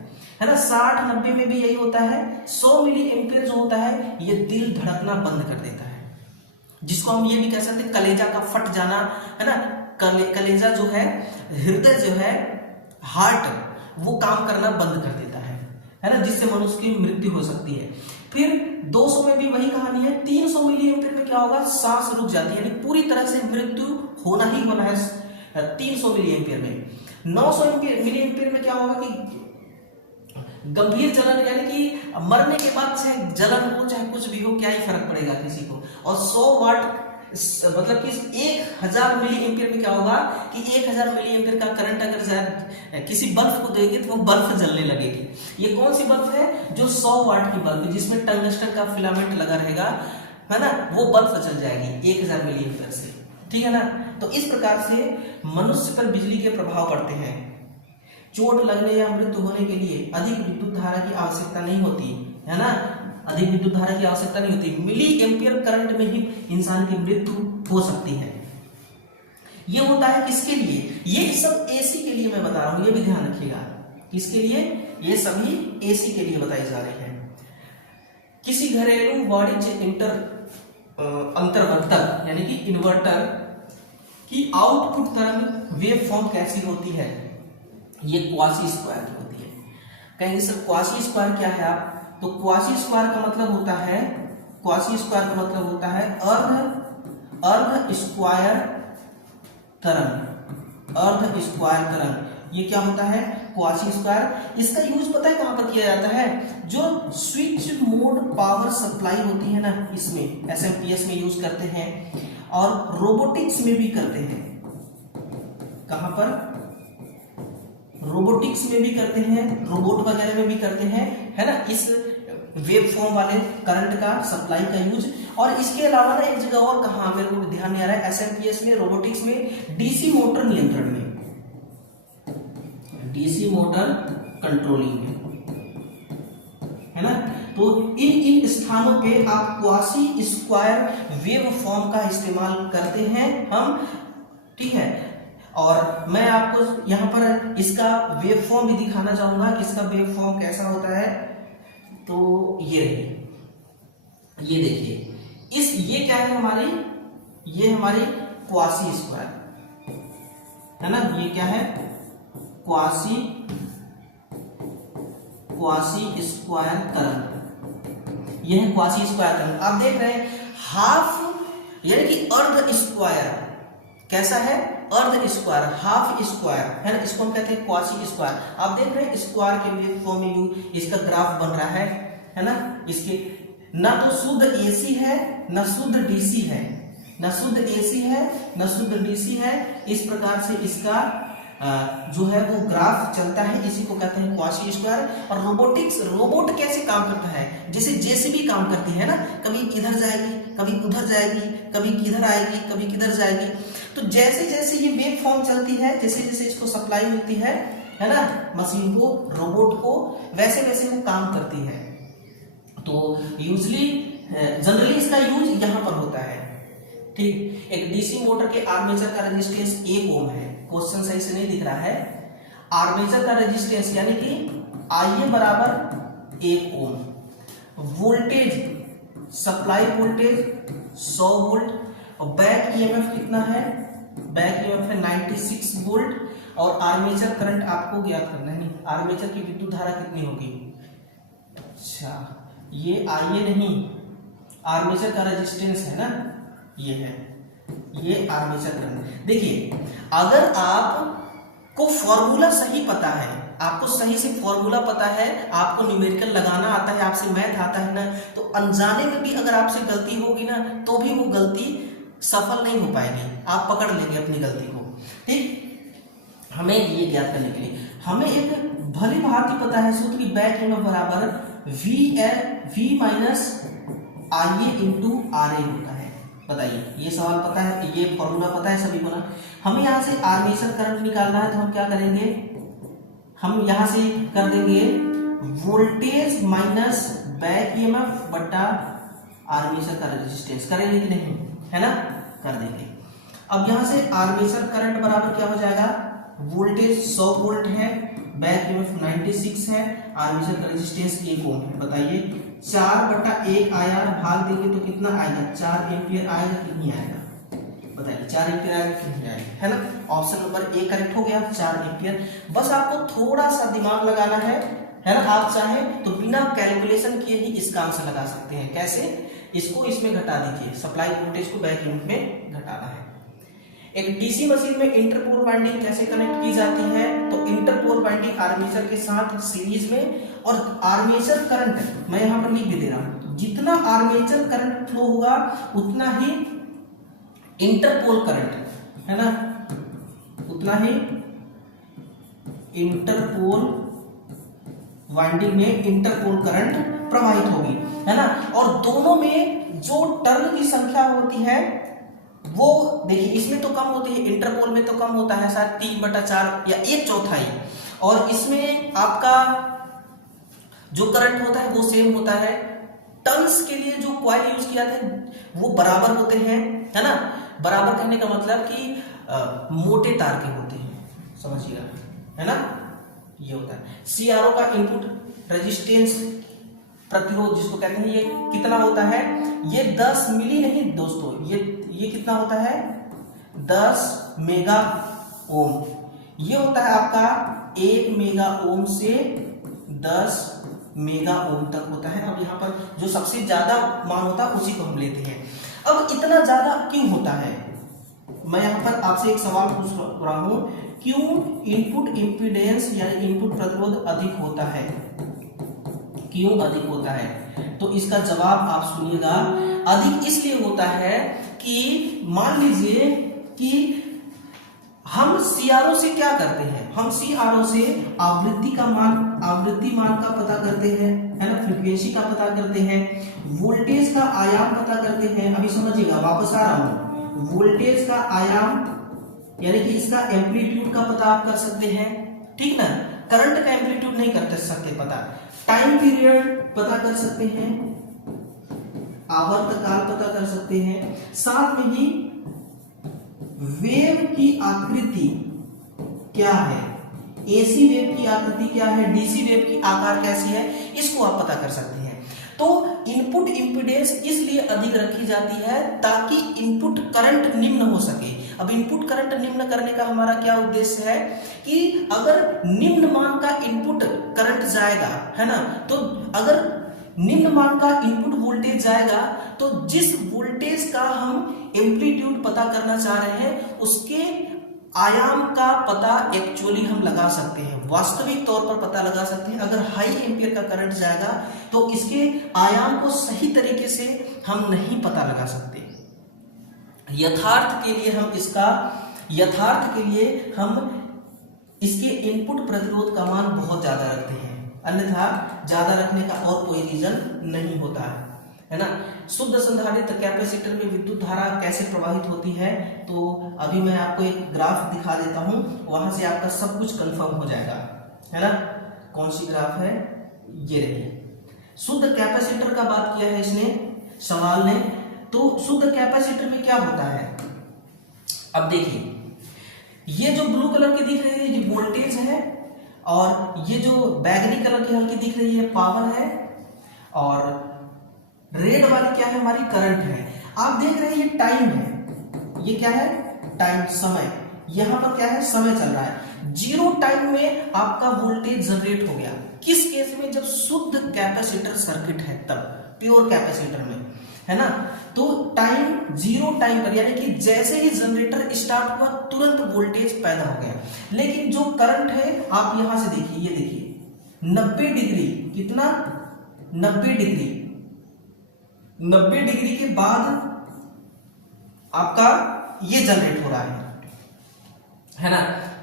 ना। 60-90 में भी यही होता है। 100 मिली एम्पियर जो होता है ये दिल धड़कना बंद कर देता है, जिसको हम ये भी कह सकते हैं कलेजा का फट जाना, है ना। कलेजा जो है, हृदय जो है, हार्ट, वो काम करना बंद कर देता है ना, जिससे मनुष्य की मृत्यु हो सकती है। फिर 200 में भी वही कहानी है। 300 मिली एम्पियर में क्या होगा, सांस रुक जाती है, यानी पूरी तरह से मृत्यु होना ही होना है 300 मिली एम्पियर में। 900 मिली एम्पियर में क्या होगा कि गंभीर जलन यानी कि मरने के बाद चाहे जलन हो चाहे कुछ भी हो, क्या ही फर्क पड़ेगा किसी को। और 100 वाट मतलब कि 1000 मिली एम्पियर में क्या होगा कि 1000 मिली एम्पियर का करंट अगर शायद किसी बल्ब को देंगे तो वो बल्ब जलने लगेगी। ये कौन सी बल्ब है? जो 100 वाट की बल्ब है जिसमें टंगस्टन का फिलामेंट लगा रहेगा, है ना, वो बल्ब जल जाएगी 1000 मिली एम्पियर से, ठीक है ना। तो इस प्रकार से मनुष्य पर बिजली के प्रभाव पड़ते हैं। चोट लगने या मृत्यु होने के लिए अधिक विद्युत धारा की आवश्यकता नहीं होती, है ना, अधिक विद्युत धारा की आवश्यकता नहीं होती। मिली एम्पियर करंट में ही इंसान की मृत्यु हो सकती है। ये होता है किसके लिए? ये सब एसी के लिए मैं बता रहा हूं, ये भी ध्यान रखिएगा। किसके लिए? ये सभी एसी के लिए बताई जा रही है। किसी घरेलू वाणिज्य अंतर्वर्तक यानी कि इन्वर्टर की आउटपुट तरंग वेव फॉर्म कैसी होती है? ये क्वासी स्क्वायर की होती है। कहेंगे सर क्वासी स्क्वायर क्या है आप? तो क्वासी स्क्वायर का मतलब होता है, क्वासी स्क्वायर का मतलब होता है अर्ध स्क्वायर तरंग, अर्ध स्क्वायर तरंग। ये क्या होता है? Quasi square. इसका यूज पता है कहां पर किया जाता है? जो स्विच मोड पावर सप्लाई होती है ना, इसमें एसएमपीएस में यूज करते हैं और रोबोटिक्स में भी करते हैं। कहां पर? रोबोटिक्स में भी करते हैं, रोबोट वगैरह में भी करते हैं, है ना, इस वेव फॉर्म वाले करंट का सप्लाई का यूज। और इसके अलावा ना एक जगह और कहां मेरे को ध्यान नहीं आ रहा है, एसएमपीएस में, रोबोटिक्स में, डीसी मोटर नियंत्रण में, डीसी मोटर कंट्रोलिंग में, है ना। तो इन स्थानों पे आप क्वासी स्क्वायर वेव फॉर्म का इस्तेमाल करते हैं हम, ठीक है। और मैं आपको यहां पर इसका वेव फॉर्म भी दिखाना चाहूंगा कि इसका वेव फॉर्म कैसा होता है। तो ये देखिए, ये क्या है हमारी? ये हमारी क्वासी स्क्वायर, है ना। ये क्या है? क्वासी स्क्वायर तरंग। यह है क्वासी स्क्वायर तरंग। आप देख रहे हैं हाफ यानी कि अर्ध स्क्वायर। कैसा है? अर्ध स्क्वायर, हाफ स्क्वायर, है ना, इसको हम कहते हैं क्वासी स्क्वायर। आप देख रहे हैं स्क्वायर के वेव फॉर्म में इसका ग्राफ बन रहा है ना। इसके ना तो शुद्ध एसी है ना शुद्ध डीसी है, ना शुद्ध एसी है ना शुद्ध डीसी है। इस प्रकार से इसका जो है वो ग्राफ चलता है, इसी को कहते हैं क्वासी स्क्वायर। और रोबोटिक्स, रोबोट कैसे काम करता है? जैसे जेसीबी काम करती है ना, कभी किधर जाएगी, कभी उधर जाएगी, कभी किधर आएगी, कभी किधर जाएगी। तो जैसे जैसे ये वेव फॉर्म चलती है, जैसे जैसे इसको सप्लाई मिलती है ना, मशीन को, रोबोट को, वैसे वैसे वो काम करती है। तो यूजली जनरली इसका यूज यहां पर होता है, ठीक। एक डीसी मोटर के आर्मेचर का रेजिस्टेंस 1 ओम है। क्वेश्चन सही से नहीं दिख रहा है। आर्मेचर का रेजिस्टेंस यानी कि Ia बराबर 1 ohm. Voltage, supply voltage 100 volt. और बैक ईएमएफ कितना है? बैक ईएमएफ है 96 वोल्ट। और आर्मेचर करंट आपको ज्ञात करना है। आर्मेचर की विद्युत धारा कितनी होगी? अच्छा, ये Ia नहीं, आर्मेचर का रेजिस्टेंस है ना, ये है, ये आर्मेचर करंट। देखिए, अगर आपको फॉर्मूला सही पता है, आपको सही से फॉर्मूला पता है, आपको न्यूमेरिकल लगाना आता है, आपसे मैथ आता है ना, तो अनजाने में भी अगर आपसे गलती होगी ना, तो भी वो गलती सफल नहीं हो पाएगी, आप पकड़ लेंगे अपनी गलती को, ठीक। हमें ये ज्ञात करने के लिए हमें एक भली भांति पता है सूत्र की बैक ईएमएफ बराबर V minus Ia into RA होता है। बताइए, ये सवाल पता है, ये फॉर्मूला पता है सभी को ना। हमें यहाँ से आर्मेचर करंट निकालना है, तो हम क्या करेंगे? हम यहाँ से कर देंगे वोल्टेज माइनस बैक ईएमएफ बटा आर्मेचर का रेजिस्टेंस। करेंगे कि नहीं? है ना, कर देंगे। अब यहाँ से आर्मेचर करंट बराबर क्या हो जाएगा? वोल्टेज 100 वोल्ट है, बैक ईएमएफ 96 है, आर्मेचर का रेजिस्टेंस 1 ओम है। बताइए, 4/1 आया, भाग देंगे तो कितना आएगा? 4 एम्पियर आएगा कि नहीं आएगा? बताइए, 4 एम्पियर आएगा कि नहीं आएगा? है ना, ऑप्शन नंबर ए करेक्ट हो गया, 4 एम्पियर। बस आपको थोड़ा सा दिमाग लगाना है ना। आप चाहें तो बिना कैलकुलेशन किए ही इसका आंसर लगा सकते हैं। कैसे? इसको इसमें घटा दीजिए, सप्लाई वोल्टेज को बैक ईएमएफ में घटाना है। एक डीसी मशीन में इंटरपोल वाइंडिंग कैसे कनेक्ट की जाती है? तो इंटरपोल वाइंडिंग आर्मेचर के साथ सीरीज में और आर्मेचर करंट मैं यहां पर लिख भी दे रहा हूं, जितना आर्मेचर करंट फ्लो होगा उतना ही इंटरपोल करंट, है ना, उतना ही इंटरपोल वाइंडिंग में इंटरपोल करंट प्रवाहित होगी, है ना। और दोनों में जो टर्न की संख्या होती है वो देखिए, इसमें तो कम होती है, इंटरपोल में तो कम होता है, शायद 3/4 या 1/4, और इसमें आपका जो करंट होता है वो सेम होता है। टर्न्स के लिए जो कॉइल यूज किया था वो बराबर होते हैं, है ना। बराबर कहने का मतलब कि मोटे तार के होते हैं, समझिएगा, है ना। ये होता है सीआरओ का इनपुट रेजिस्टेंस, प्रतिरोध जिसको कहते हैं, ये कितना होता है, ये 10 मिली नहीं दोस्तों, ये कितना होता है, 10 मेगा ओम। ये होता है आपका 1 मेगा ओम से 10 मेगा ओम तक होता है। अब यहाँ पर जो सबसे ज्यादा मान होता है उसी को हम लेते हैं। अब इतना ज्यादा क्यों होता है, मैं यहाँ पर आपसे एक सवाल पूछ रहा हूं, क्यों इनपुट इंपीडेंस यानी इनपुट प्रतिरोध अधिक होता है, क्यों अधिक होता है? तो इसका जवाब आप सुनिएगा। अधिक इसलिए होता है कि मान लीजिए कि हम सीआरओ से क्या करते हैं, हम सीआरओ से आवृत्ति मान का पता करते हैं, है ना, फ्रीक्वेंसी का पता करते हैं, वोल्टेज का आयाम पता करते हैं। अभी समझिएगा, वापस आ रहा हूं, वोल्टेज का आयाम यानी कि इसका एम्पलीट्यूड का पता आप कर सकते हैं, ठीक ना। करंट का एम्पलीट्यूड नहीं कर सकते पता, टाइम पीरियड पता कर सकते हैं, आवर्तकाल पता कर सकते हैं, साथ में ही वेव की आकृति क्या है, एसी वेव की आकृति क्या है, डीसी वेव की आकार कैसी है, इसको आप पता कर सकते हैं। तो इनपुट इंपीडेंस इसलिए अधिक रखी जाती है ताकि इनपुट करंट निम्न हो सके। अब इनपुट करंट निम्न करने का हमारा क्या उद्देश्य है कि अगर निम्न मान का इनपुट करंट जाएगा, है ना, तो अगर निम्न मान का इनपुट वोल्टेज जाएगा तो जिस वोल्टेज का हम एम्पलीट्यूड पता करना चाह रहे हैं उसके आयाम का पता एक्चुअली हम लगा सकते हैं, वास्तविक तौर पर पता लगा सकते हैं। अगर हाई एम्पियर का करंट जाएगा तो इसके आयाम को सही तरीके से हम नहीं पता लगा सकते। यथार्थ के लिए हम इसके इनपुट प्रतिरोध का मान बहुत ज्यादा रखते हैं, अन्यथा ज्यादा रखने का और कोई रीजन नहीं होता है ना। शुद्ध संधारित्र कैपेसिटर में विद्युत धारा कैसे प्रवाहित होती है, तो अभी मैं आपको एक ग्राफ दिखा देता हूं, वहां से आपका सब कुछ कंफर्म हो जाएगा, है ना। कौन सी ग्राफ है, ये देखिए, शुद्ध कैपेसिटर का बात किया है इसने सवाल ने। तो शुद्ध कैपेसिटर में क्या होता है, अब देखिए, ये जो ब्लू कलर की दिख रही है ये वोल्टेज है, और ये जो बैगनी कलर की हल्की दिख रही है पावर है, और रेड वाली क्या है, हमारी करंट है। आप देख रहे हैं ये टाइम है, ये क्या है, टाइम, समय। यहां पर क्या है, समय चल रहा है। 0 टाइम में आपका वोल्टेज जनरेट हो गया, किस केस में, जब शुद्ध कैपेसिटर सर्किट है तब, प्योर कैपेसिटर में, है ना। तो टाइम 0 टाइम पर, यानी कि जैसे ही जनरेटर स्टार्ट हुआ तुरंत वोल्टेज पैदा हो गया। लेकिन जो करंट है, आप यहां से देखिए, ये देखिए 90 डिग्री, कितना, 90 डिग्री, 90 डिग्री के बाद आपका ये जनरेट हो रहा है ना,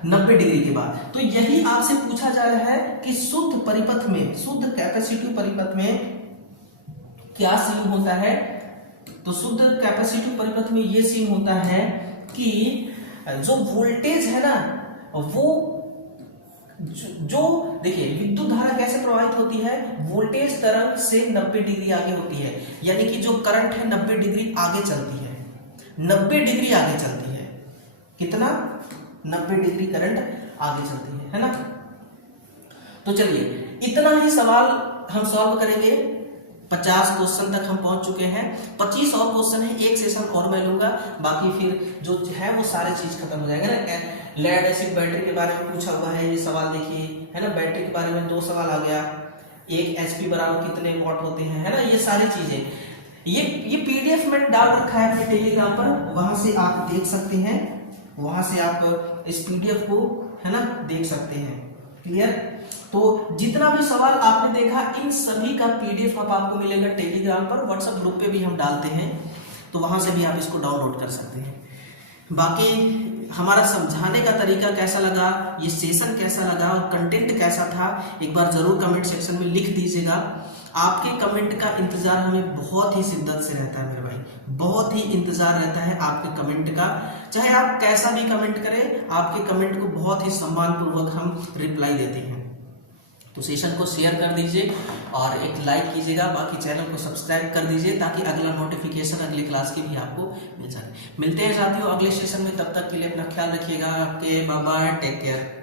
90 डिग्री के बाद। तो यही आपसे पूछा जा रहा है कि शुद्ध परिपथ में, शुद्ध कैपेसिटिव परिपथ में क्या सीन होता है। तो शुद्ध कैपेसिटिव परिपथ में ये सीन होता है कि जो वोल्टेज है ना, वो जो देखिए विद्युत धारा कैसे प्रवाहित होती है, वोल्टेज तरंग से 90 डिग्री आगे होती है, यानी कि जो करंट है 90 डिग्री आगे चलती है, 90 डिग्री आगे चलती है, कितना, 90 डिग्री करंट आगे चलती है ना। तो चलिए इतना ही सवाल हम सॉल्व करेंगे, 50 क्वेश्चन तक हम पहुंच चुके हैं, 25 और क्वेश्चन है, एक सेशन और मैं लूंगा, बाकी फिर जो है वो सारे चीज खत्म हो जाएंगे ना। लेड एसिड बैटरी के बारे में पूछा हुआ है, ये सवाल देखिए, है ना, बैटरी के बारे में 2 सवाल आ गया, 1 HP बराबर कितने वॉट होते हैं, है ना, ये सारी चीजें, ये पीडीएफ मैंने डाल रखा है अपने टेलीग्राम पर, वहां से आप देख सकते हैं, वहां से आप इस पीडीएफ को, है ना, देख सकते हैं। क्लियर। तो जितना भी सवाल आपने देखा इन सभी का पीडीएफ अब आपको मिलेगा टेलीग्राम पर, व्हाट्सएप ग्रुप पे भी हम डालते हैं, तो वहां से भी आप इसको डाउनलोड कर सकते हैं। बाकी हमारा समझाने का तरीका कैसा लगा, ये सेशन कैसा लगा और कंटेंट कैसा था, एक बार जरूर कमेंट सेक्शन में लिख दीजिएगा। आपके कमेंट का इंतजार हमें बहुत ही शिद्दत से रहता है मेरे भाई, बहुत ही इंतजार रहता है आपके कमेंट का। चाहे आप कैसा भी कमेंट करें, आपके कमेंट को बहुत ही सम्मान पूर्वक हम रिप्लाई देते हैं। तो सेशन को शेयर कर दीजिए और एक लाइक कीजिएगा, बाकी चैनल को सब्सक्राइब कर दीजिए ताकि अगला नोटिफिकेशन अगली क्लास की भी आपको मिल सके। मिलते हैं साथियों अगले सेशन में, तब तक के लिए अपना ख्याल रखिएगा। आपके बाय बाय, टेक केयर।